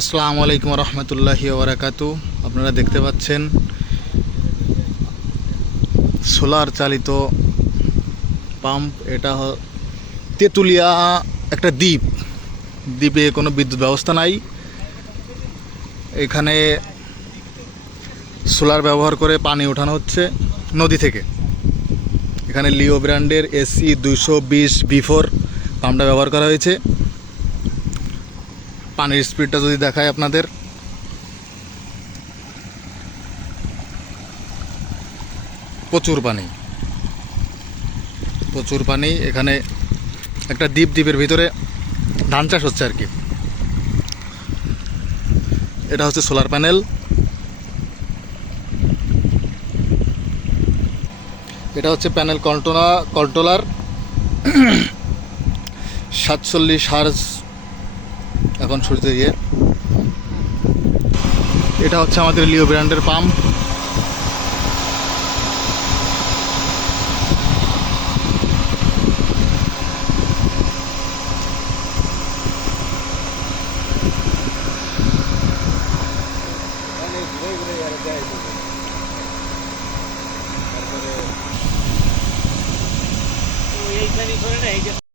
আসসালামু আলাইকুম রহমতুল্লাহি ওবরাকাতু আপনারা দেখতে পাচ্ছেন সোলার চালিত পাম্প। এটা তেঁতুলিয়া একটা দ্বীপ। দ্বীপে কোনো বিদ্যুৎ ব্যবস্থা নাই। এখানে সোলার ব্যবহার করে পানি ওঠানো হচ্ছে নদী থেকে। এখানে লিও ব্র্যান্ডের এসি দুইশো বিশ বিফোর পাম্পটা ব্যবহার করা হয়েছে। পানির স্পিডটা যদি দেখায় আপনাদের। প্রচুর পানি। প্রচুর পানি, এখানে একটা দ্বীপ দ্বীপের ভিতরে ধান চাষ হচ্ছে আর কি। এটা হচ্ছে সোলার প্যানেল এটা হচ্ছে প্যানেল কন্ট্রোলা কন্ট্রোলার সাতচল্লিশ হার্জ এখন সূর্য ইয়ে। এটা হচ্ছে আমাদের লিও ব্র্যান্ডের পাম্প এইখানে করে না এই যে